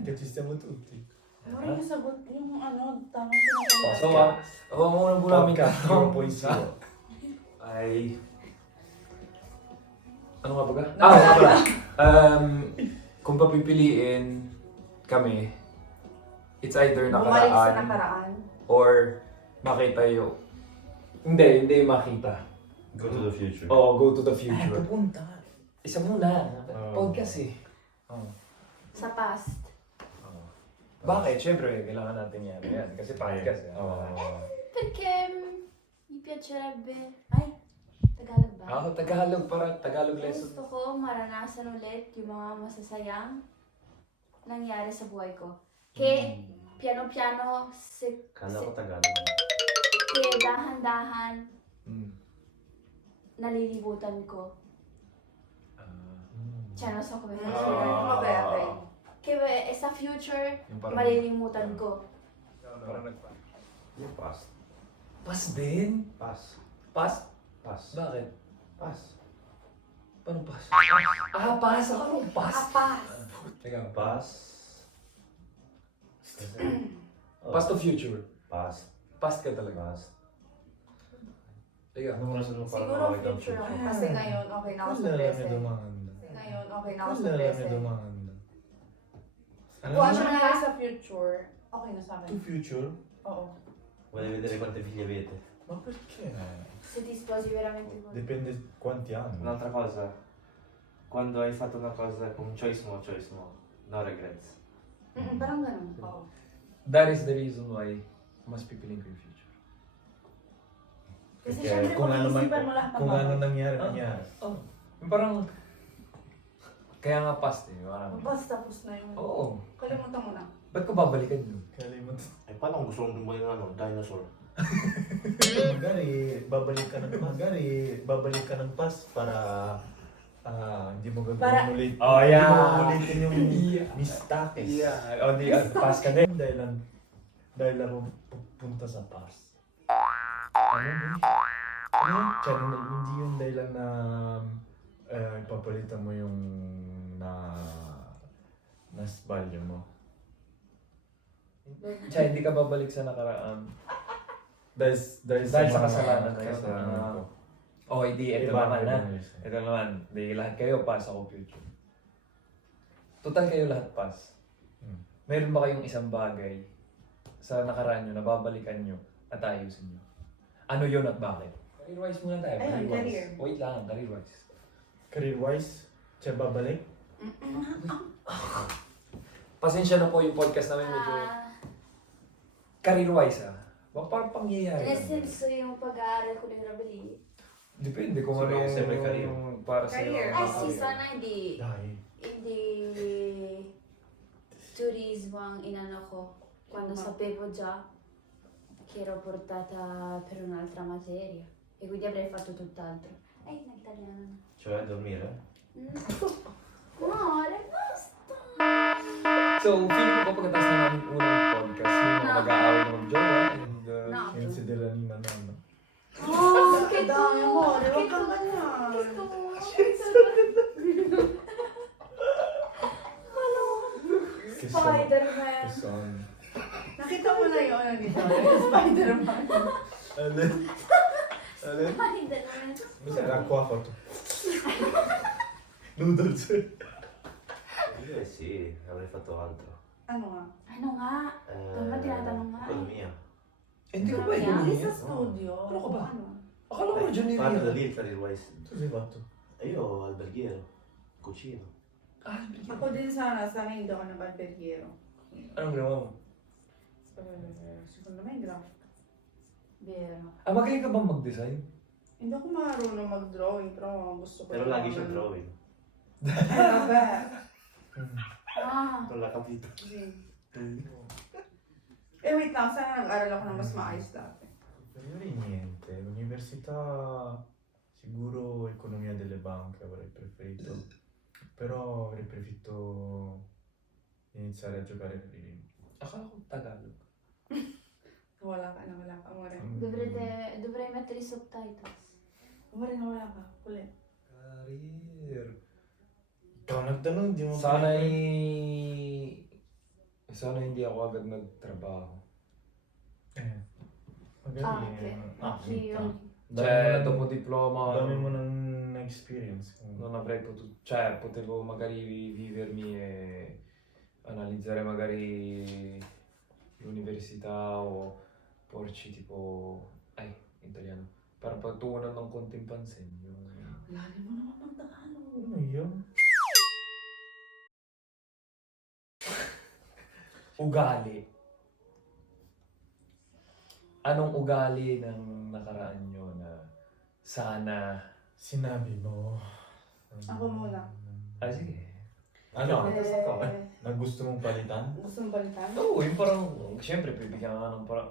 Che ci stiamo tutti. Mura yung sagot yung tamang So, ang una po namin Podcast tanong yung polisiyo. ay... Ano nga ba ka? Nga pala. Kung papipiliin kami, it's either bumalik sa nakaraan nakaraan. or makita yung... Hindi makita. Go to the future. Oo, go to the Ay, future. pupunta. Isa muna. Oh. Podcast eh. Oh. Sa past. Bakit? Siyempre, kailangan natin yan. Kasi podcast eh. Oo. Perché mi piacerebbe... Ay, Tagalog ba? Ako, Tagalog para Tagalog lesson. Gusto ko maranasan ulit yung mga masasayang nangyari sa buhay ko. Kaya piano-piano, Kala ko Tagalog. kaya dahan-dahan Mm. nalilibutan ko. Cioè, non so come Ah. funziona. Che sa future, Yung parang- malilimutan ko. Parang nagpa. Yung past. Pas din? Past. Pas? Past. Bakit? Past. Paano pas? Pas! Ako pas! Past. Teka, Past. past to future. Past. Past ka talaga. Past. Teka, Ano mo na sunod para Siguro makakita ang future ako. future? Kasi ngayon, okay na ako sa Quella è la mia present. domanda. Kasi ngayon, okay na ako sa Quella è la mia present. domanda. Kung ano nangyari sa future, okay na sa Tu akin. future? Oo. Vuole vedere quante figlie avete? Ma perché? Se ti sposi veramente con Dipende quanti anni. Un'altra cosa, quando hai fatto una cosa con choice mo, no regrets. Parang ganun. Oo. that is the reason why mas pipiliin ko yung future. Kasi Perché syempre, kung ano, pag-iisipan mo lahat ng kung ano bagay. nangyari, Ah. nangyari. Oh, yung parang... Kaya nga past eh. Parang... Basta tapos na yun. Oo. Kalimutan mo na. Ba't ko babalikan yun? Kalimutan. Eh, paano kung gusto mong bumalik ng dinosaur? Magari babalik ka ng past para hindi mo Para- gagawin ulit. Oh, yeah. Hindi mo ulitin yung Yeah. mistakes. Yeah. O di, past ka din. Dahil ako pupunta sa past. Ano yun? Ano? Tsaka hindi yung dahilan na ipapalitan mo yung value mo. Tsaka hindi ka babalik sa nakaraan. Dahil Dahil sa mga kasalanan na yun. kasalanan ko. Oh, hindi. Ito Iba- naman ha. ibang reason. Ito naman. Hindi lahat kayo pass ako future. Total kayo lahat pass. Hmm. Meron ba kayong isang bagay sa nakaraan nyo na babalikan nyo at ayusin nyo? Ano yun at bakit? Career-wise muna tayo. Ayun, Career-wise. career. Wait lang, career-wise. Career-wise, siya babalik? Pasensya na po yung podcast namin medyo career-wise ah. Wag parang pangyayari. Nel senso yung pag-aaral ko ng Rabali. Depende kung ano Siyempre, yung, siyempre career. yung para sa Career. iyo. Ay, sì, sana hindi Dahil. turismo ang inano ko. Quando sapevo già che ero portata per un'altra materia. E quindi avrei fatto tutt'altro. Italiano. Cioè, dormire? Amore, basta! So, feeling ko pagkatapos na namin unang podcast, yung mga No. mag-aaway na mag-jowa and No. Yun si Delanina naman. Oh, che dami, amore, che huwag kang tu- ganyan. che tu- Che Spider-Man. Che son. Nakita mo na yung ano dito, yung Spider-Man. Alin? Alin? Spider-Man. Era qua fatto. Noodles. Io sì, avrei fatto altro. Ano nga? Ano nga? Tama, tinatanong nga eh. Economia. hindi ko ba Grabe, yun Hindi eh? sa studio. Ano ka ba? Ano? Akala ko dyan yun. Parte da lì il career-wise. Tu sei fatto? E io alberghiero, cucino. Ah, Ako din sana hindi ako nag-alberghiero. anong ginawa mo? Secondo me graphic. Vero. Ah, magaling ka ba mag-design? Hindi ako marunong mag-drawing, pero gusto ko. Pero lagi siya drawing. Vabbè. Ah, Non l'ha capito. Sì. Wait lang, sana nag-aral ako ng mas maayos dati. Superiori niente, l'università sicuro economia delle banche avrei preferito, però avrei preferito iniziare a giocare per i Akala ko Tagalog. Wala ka, amore. dovrei mettere i subtitles. Amore, nawala ka. Ulit. Career. Ikaw nagtanong, di mo Sana'y Sana hindi ako agad nagtrabaho. Magaling. okay. Ah, Yun. Cioè, dopo diploma, Dami mo ng experience. non avrei potuto, cioè, potevo magari vivermi e analizzare magari l'università o porci tipo, in italiano, para pagtuunan ng konting pansin. Yung... Lalim mo naman ng Tagalog. Ano yun? Ugali. Anong ugali ng nakaraan nyo na sana... Sinabi mo. Ako muna. sige. Ano? Eh, Na gusto mong palitan? gusto mong balitan? Oo, yung parang, siyempre, bibigyan ka ng parang,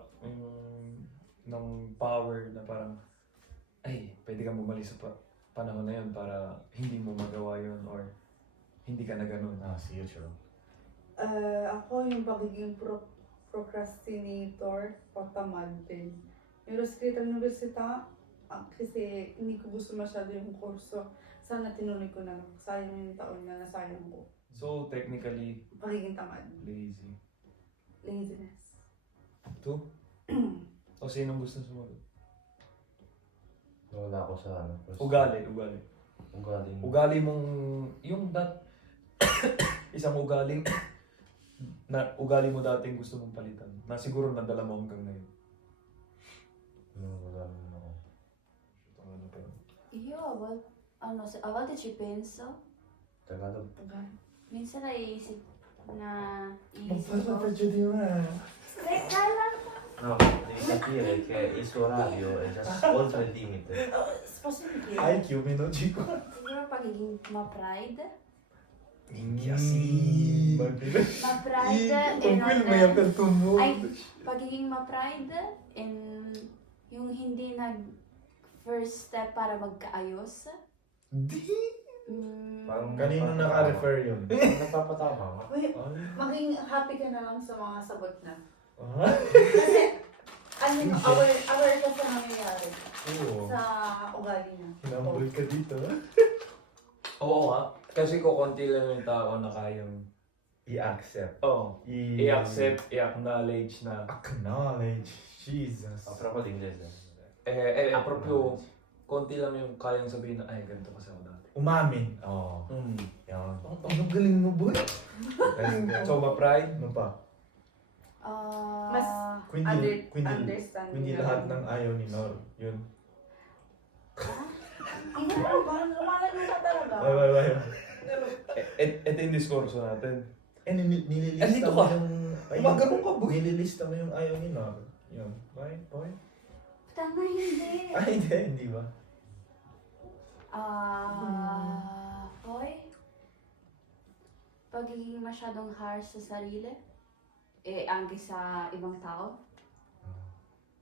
ng power na parang, pwede kang bumalik sa panahon na yun para hindi mo magawa yun or hindi ka na ganun. Ah, sige, true. Ako yung pagiging procrastinator, patamad din. Yung Roscrita Universita, kasi hindi ko gusto masyado yung kurso. Sana tinuloy ko na. Sayang yung taon na nasayang ko. So, technically, Pagiging tamad. lazy. Laziness. Ito? O sinong gusto sumagot? Wala ako sa ano. Ugali. Ugali. Ugali mong, isang ugali, na ugali mo dating gusto mong palitan, na siguro nadala mo hanggang ngayon. Wala naman ako. Io a volte ci penso, Tagalog. minsan naiisip ko. peggio di me. Teka lang. No, devi capire che il suo orario è già oltre il limite. Specific. IQ meno 50. Siguro pagiging ma-pride. Minchia, Mabilis. Ma-pride e Con quello mi hai non... aperto un mondo. Ay, pagiging ma-pride and yung hindi nag-first step para magkaayos. Parang Kanino naka-refer yun? Napapatama ka. Wait, maging happy ka na lang sa mga sagot na. Ah? Kasi, aware ka sa nangyayari. Oo. Sa ugali niya. Hinambol ka dito. Oo nga. Kasi kukunti lang yung tao na kayang I-accept. i-accept, i-acknowledge na Acknowledge. Jesus. Ma proprio l'inglese. proprio konti lang yung kayang sabihin na ganito kasi ako dati. Umamin. Oo. Yan. Ang galing mo, boy. So, ma-pride? Ano pa? Mas Quindi understanding. Quindi lahat ng ayaw ni Nor. Yun. Ano ba? Parang lumalayo ka talaga. Wait. Ito yung diskurso natin. Nililista Andito mo ka. yung... Gumagano ka, boy. Nililista mo yung ayaw ni Nor. Yun. Right, boy? Tama, hindi. Hindi ba? Boy, pagiging masyadong harsh sa sarili, anche sa ibang tao.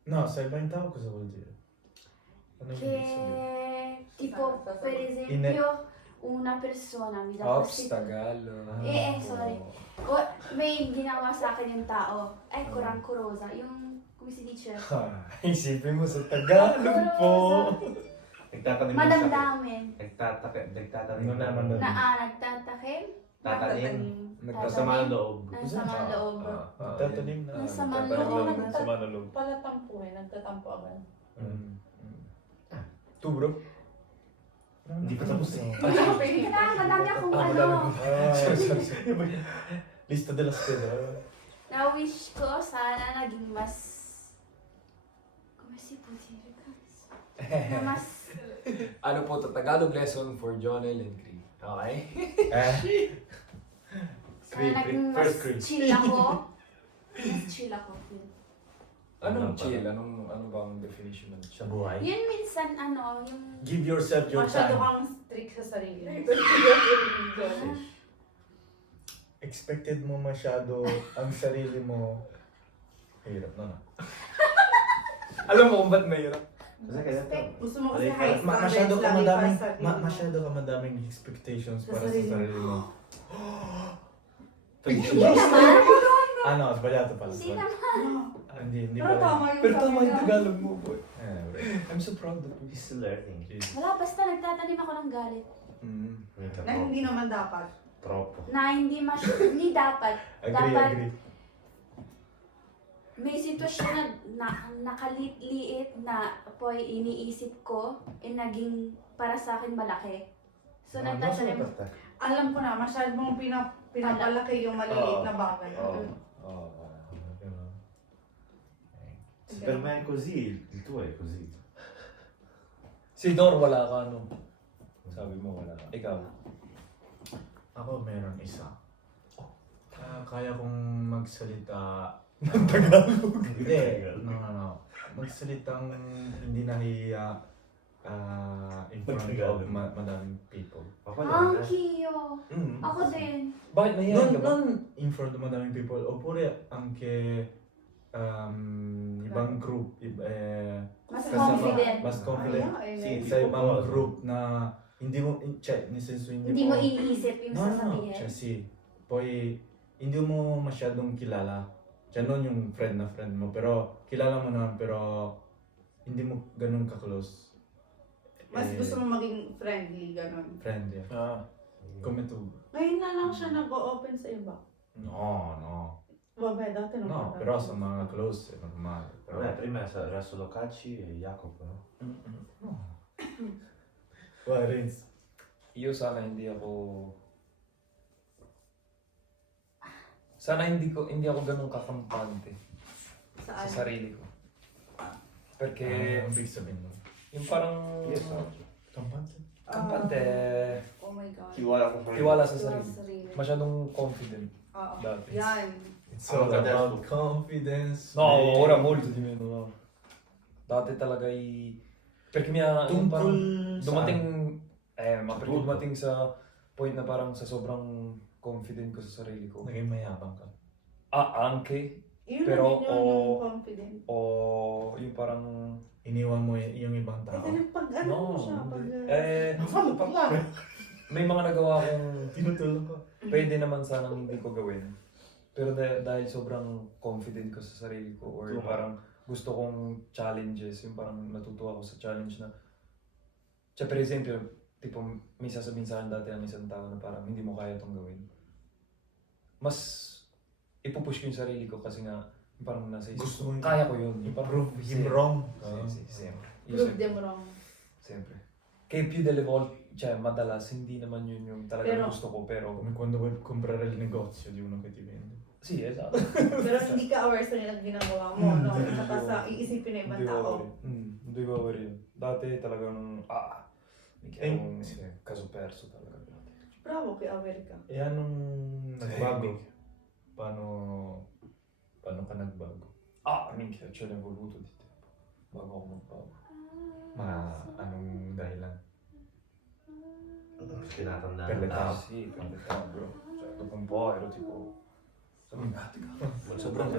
No, sa ibang tao cosa vuol dire? Ano yung ibig sabihin? Che, tipo, Sa- per esempio, una persona mi dà Ops, fastidio. Tagalog. Sorry. O, may ginawa sa akin yung tao. Ko rancorosa. Yung, come si dice? Isipin mo sa Tagalog po. Nagtatanim ng Madamdamin. Nagtatanim Ano naman Nagtatakim. Tatanim. Nagkasama Masama loob. Ang sama loob. Nagtatanim na. Ang sama Nagtatanim loob. ng sama na loob. Palatampo nagtatampo agad. Tu bro? Hindi pa tapos eh. Pwede ka na, madami akong ano. Sorry. Lista de la spesa. Na-wish ko, sana naging mas... Come si può dire, guys? Na mas... Ano po to? Tagalog lesson for Jonel and Cree. Okay? Sana naging mas First grade. chill ako. Mas chill ako. Anong chill? Ano bang definition ng Sa chill? buhay. Yun minsan, yung... Give yourself your Masyado time. kang strict sa sarili. Expected mo masyado ang sarili mo. Hirap na. Alam mo kung ba't mahirap? Kasi kaya to. Gusto mo kasi Alay, high Masyado standards ka lagi madaming, para sa sarili mo. masyado ka madaming expectations Sa para sa sarili mo. sarili mo. Hindi naman. Ano, sbagliato pala. Hindi naman. Hindi Pero pala. tama yung Pero sabi tama yung na. Tagalog mo, boy. Right. I'm so proud of you. He's still learning. Wala, basta nagtatanim ako ng galit. Na hindi naman dapat. Troppo. Na hindi dapat. Dapat Agree. may sitwasyon na nakaliit na apoy iniisip ko, naging para sa akin malaki. So, No, non solo nagtatanim. per te. Alam ko na, masyadong pinapalaki yung maliliit na bagay. Ganun. Se per me è così, il tuo è così. Si Dor, wala ka, no? Sabi mo, wala ka. Ikaw? Ako meron isa. Kaya kong magsalita. Tagalog. Hindi, no. Magsalitang hindi nahiya in front of madaming people. Ang kiyo! Mm. Ako din. Bakit nahiyain ka ba? Non in front of madaming people, oppure anche ibang group, Mas kasama- confident. mas confident. Sì, Sa tipo ibang cosa? group na hindi mo, cioè, nel senso Hindi mo iniisip yung No, sasabihin. cioè sì. Poi hindi mo masyadong kilala. Cioè non yung friend na friend mo, pero kilala mo naman, pero hindi mo ganun ka-close. Mas gusto mo maging friendly, gano'n. Friend, yeah. Ah. Come tu. Ngayon na lang siya nag-o-open sa iba. No. Vabbè, dati non No, parlava. però sa mga close è normale. Però... Vabbè, prima era solo Cacci e Jacopo, no? Mm-mm. No. Why, Renz? Iyo sana hindi ako... Sana hindi ako ganun kakampante Saan? sa sarili ko. Perché Ang big sabihin mo. yung parang Yes, Kampante? kampante, Oh my God. tiwala sa Tiwala sarili. sa sarili. Masyadong confident Oo. dati. Yan. It's all Anche about adesso. confidence. No, man. ora molto di meno, no. Dati talaga perché yung parang Tungkol dumating, ma perché Tutto. dumating sa point na parang sa sobrang confident ko sa sarili ko. Naging mayabang ka. Anche, Yun Pero, na din yun, yung confident. o yung parang, Iniwan mo yung ibang tao. Ito yung pag ano mo siya, pag... may mga nagawa akong Tinutulong ko. pwede naman sanang hindi ko gawin. Pero dahil sobrang confident ko sa sarili ko or Tuma. parang gusto kong challenges, yung parang natutuwa ako sa challenge na per esempio, tipo may sasabihin sa akin dati ang isang tao na parang hindi mo kaya itong gawin. Mas ipupush ko yung sarili ko kasi nga parang nasa isip Gusto ko, mo kaya ko yun. Yung parang, prove him wrong. Sempre. Prove them wrong. Sempre. Che più delle volte, cioè madalas, hindi naman yun yung talagang Pero- gusto ko, pero... Come quando vuoi comprare il negozio di uno che ti vende. Sì, esatto. Pero hindi ka aware sa nilang ginagawa mo, no? Saka sa iisipin ng ibang Hindi ko tao. aware. Hindi ko aware yun. Dati talagang, minchia, sì. caso perso talaga. Dati. Bravo kay aware ka. E anong nagbago? Paano ka nagbago? Minchia, ce n'è voluto di tempo. Bago ako magbago. Anong dahilan? Tinatandaan Per le ng tao. Sì, per l'età, bro. Cioè, dopo un po' ero tipo... Sobrang.